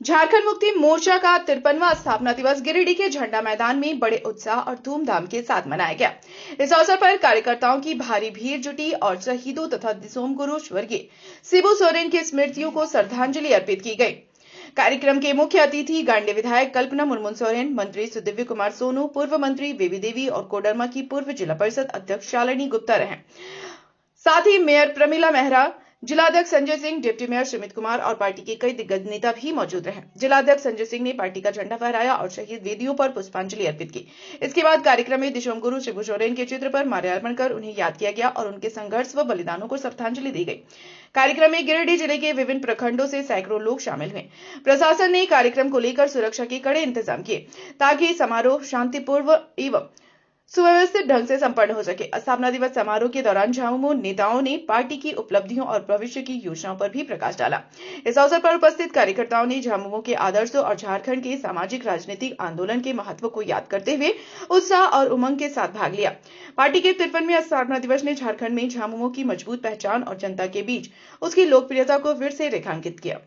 झारखंड मुक्ति मोर्चा का 53वां स्थापना दिवस गिरिडीह के झंडा मैदान में बड़े उत्साह और धूमधाम के साथ मनाया गया। इस अवसर पर कार्यकर्ताओं की भारी भीड़ जुटी और शहीदों तथा दिसोम गुरु स्वर्गीय शिबू सोरेन की स्मृतियों को श्रद्धांजलि अर्पित की गई। कार्यक्रम के मुख्य अतिथि गांडे विधायक कल्पना मुर्मू सोरेन, मंत्री सुदिव्य कुमार सोनू, पूर्व मंत्री बेबी देवी और कोडरमा की पूर्व जिला परिषद अध्यक्ष शालिनी गुप्ता रहे। साथ ही मेयर प्रमिला मेहरा, जिलाध्यक्ष संजय सिंह, डिप्टी मेयर सुमित कुमार और पार्टी के कई दिग्गज नेता भी मौजूद रहे। जिलाध्यक्ष संजय सिंह ने पार्टी का झंडा फहराया और शहीद वेदियों पर पुष्पांजलि अर्पित की। इसके बाद कार्यक्रम में दिसोम गुरु शिबू सोरेन के चित्र पर माल्यार्पण कर उन्हें याद किया गया और उनके संघर्ष व बलिदानों को श्रद्धांजलि दी गई। कार्यक्रम में गिरिडीह जिले के विभिन्न प्रखंडों से सैकड़ों लोग शामिल हुए। प्रशासन ने कार्यक्रम को लेकर सुरक्षा के कड़े इंतजाम किए ताकि समारोह शांतिपूर्ण एवं सुव्यवस्थित ढंग से संपन्न हो सके। स्थापना दिवस समारोह के दौरान झामुमो नेताओं ने पार्टी की उपलब्धियों और भविष्य की योजनाओं पर भी प्रकाश डाला। इस अवसर पर उपस्थित कार्यकर्ताओं ने झामुमो के आदर्शों और झारखंड के सामाजिक राजनीतिक आंदोलन के महत्व को याद करते हुए उत्साह और उमंग के साथ भाग लिया। पार्टी के 53वें स्थापना दिवस ने झारखंड में झामुमो की मजबूत पहचान और जनता के बीच उसकी लोकप्रियता को फिर से रेखांकित किया।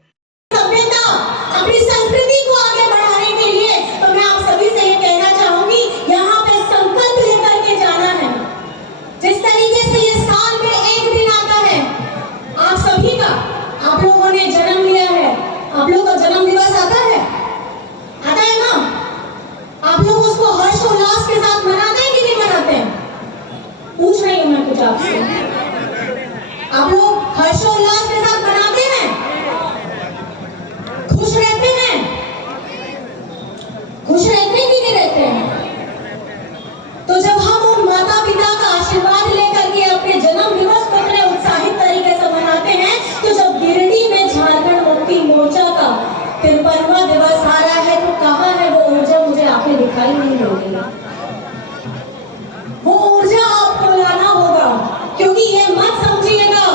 अपनी संस्कृति को आगे बढ़ाने के लिए तो मैं आप सभी से ये कहना चाहूंगी, यहाँ पे संकल्प लेकर के जाना है। जिस तरीके से ये साल में एक दिन आता है, आप सभी का, आप लोगों ने जन्म लिया है, आप लोगों का जन्म दिवस आता है ना? आप लोग उसको हर्षोल्लास के साथ मनाते हैं कि नहीं मनाते हैं? पूछ रही हूँ मैं कुछ आपसे। आप लोग हर्षोल्लास के साथ मनाते हैं? खुश रहते हैं? खुश रहते हैं कि नहीं रहते हैं? तो जब हम उन माता पिता का आशीर्वाद लेकर के अपने जन्म दिवस को इतने उत्साहित तरीके से मनाते हैं, तो जब गिरिडीह में झारखंड मुक्ति मोर्चा का 53वां दिवस आ रहा है, तो कहाँ है वो ऊर्जा? मुझे आपने दिखाई नहीं होगी। वो ऊर्जा आपको लाना होगा, क्योंकि ये मत समझिएगा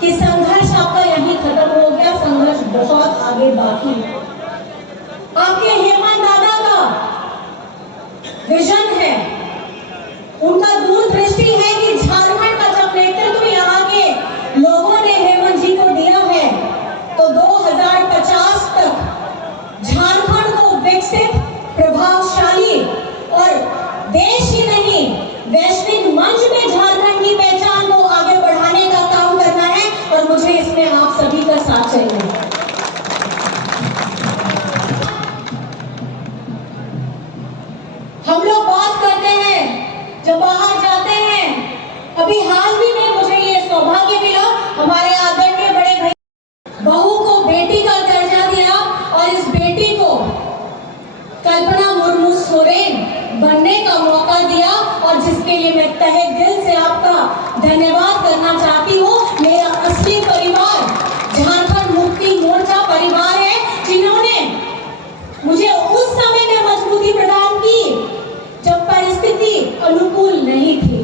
कि संघर्ष आपका यहीं खत्म हो गया। संघर्ष बहुत आगे बाकी है। आपके हेमंत दादा का विजन है, उनका दूरदृष्टि है कि झारखंड का जब नेतृत्व यहाँ के लोगों ने हेमंत जी को दिया है, तो 2050 तक झारखंड को विकसित, प्रभावशाली और देश ही नहीं वैश्विक मंच में झारखंड की पहचान को आगे बढ़ाने का काम करना है, और मुझे इसमें आप सभी का साथ चाहिए। हम लोग बात करते हैं जब बाहर जाते हैं। अभी हाल ही में मुझे ये सौभाग्य मिला, हमारे आदरणीय बड़े भाई बहू को बेटी का दर्जा दिया और इस बेटी को कल्पना मुर्मू सोरेन बनने का मौका दिया, और जिसके लिए मैं तहे दिल से आपका धन्यवाद करना चाहती हूँ। मेरा असली परिवार झारखंड मुक्ति मोर्चा परिवार है, जिन्होंने मुझे उस समय में मजबूती प्रदान की जब परिस्थिति अनुकूल नहीं थी।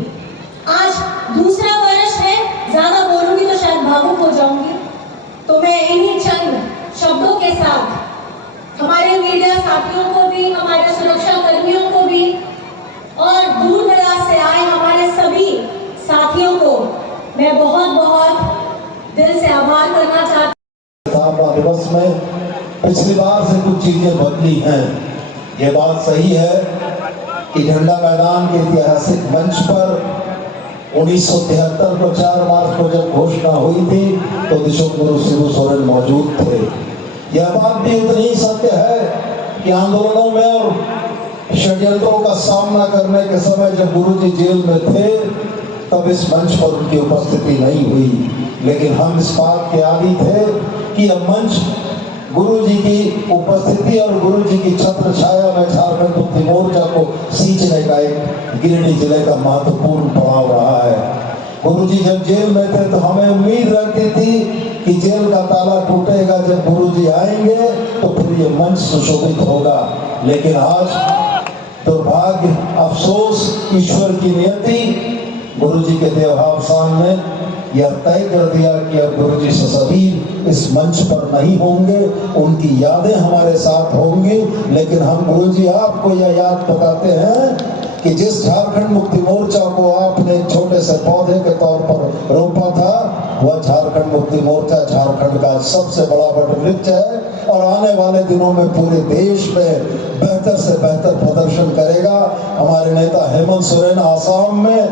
आज दूसरा वर्ष है, ज्यादा बोलूंगी तो शायद भावुक हो जाऊंगी, तो मैं इन्हीं चंद शब्दों के साथ हमारे मीडिया साथियों को भी, हमारे सुरक्षा कर्मियों को भी और दूर दराज से आए हमारे सभी साथियों को मैं बहुत बहुत दिल से आभार करना चाहती हूँ। दिवस में पिछली बार से कुछ चीजें बदली हैं। ये बात सही है कि झंडा मैदान के ऐतिहासिक मंच पर 1973 को 4 मार्च को जब घोषणा हुई थी, तो दिसोम गुरु शिबू सोरेन मौजूद थे। यह बात भी उतनी ही सत्य है कि आंदोलनों में और षड्यंत्रों का सामना करने के समय जब गुरुजी जेल में थे, तब इस मंच पर उनकी उपस्थिति नहीं हुई, लेकिन हम इस बात के आदी थे कि यह मंच गुरुजी की उपस्थिति और गुरुजी की छत्र छाया में झारखंड मुक्ति मोर्चा को सींचने का एक गिरिडीह जिले का महत्वपूर्ण पड़ाव रहा है। गुरुजी जब जेल में थे तो हमें उम्मीद रहती थी कि जेल का ताला टूटेगा, जब गुरुजी आएंगे तो फिर ये मंच सुशोभित होगा। लेकिन आज दुर्भाग्य, अफसोस, ईश्वर की नियति, गुरुजी के देहावसान ने यह तय कर दिया कि अब गुरुजी ससबीर इस मंच पर नहीं होंगे। उनकी यादें हमारे साथ होंगी, लेकिन हम गुरुजी आपको यह याद बताते हैं कि कि जिस झारखंड मुक्ति मोर्चा को आपने एक छोटे से पौधे के तौर पर रोपा था, वह झारखंड मुक्ति मोर्चा झारखंड का सबसे बड़ा वट वृक्ष है और आने वाले दिनों में पूरे देश में बेहतर से बेहतर प्रदर्शन करेगा। हमारे नेता हेमंत सोरेन आसाम में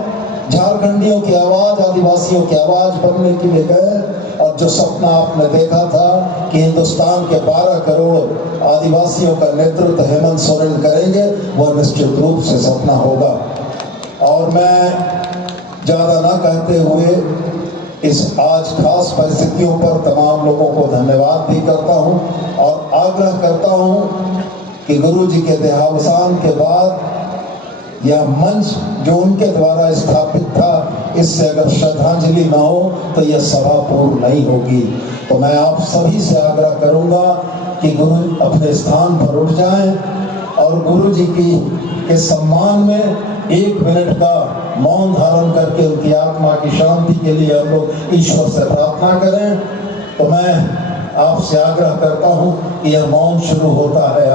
झारखंडियों की आवाज, आदिवासियों की आवाज बनने के लिए गए और जो सपना आपने देखा था कि हिंदुस्तान के 12 करोड़ आदिवासियों का नेतृत्व हेमंत सोरेन करेंगे, वह निश्चित रूप से सपना होगा। और मैं ज्यादा ना कहते हुए इस आज खास परिस्थितियों पर तमाम लोगों को धन्यवाद भी करता हूं और आग्रह करता हूं कि गुरु जी के देहावसान के बाद यह मंच जो उनके द्वारा स्थापित था, इससे अगर श्रद्धांजलि न हो तो यह सभा पूर्ण नहीं होगी। तो मैं आप सभी से आग्रह करूंगा कि गुरु अपने स्थान पर उठ जाएं और गुरु जी के सम्मान में 1 मिनट का मौन धारण करके उनकी आत्मा की शांति के लिए हम लोग ईश्वर से प्रार्थना करें। तो मैं आपसे आग्रह करता हूं कि यह मौन शुरू होता है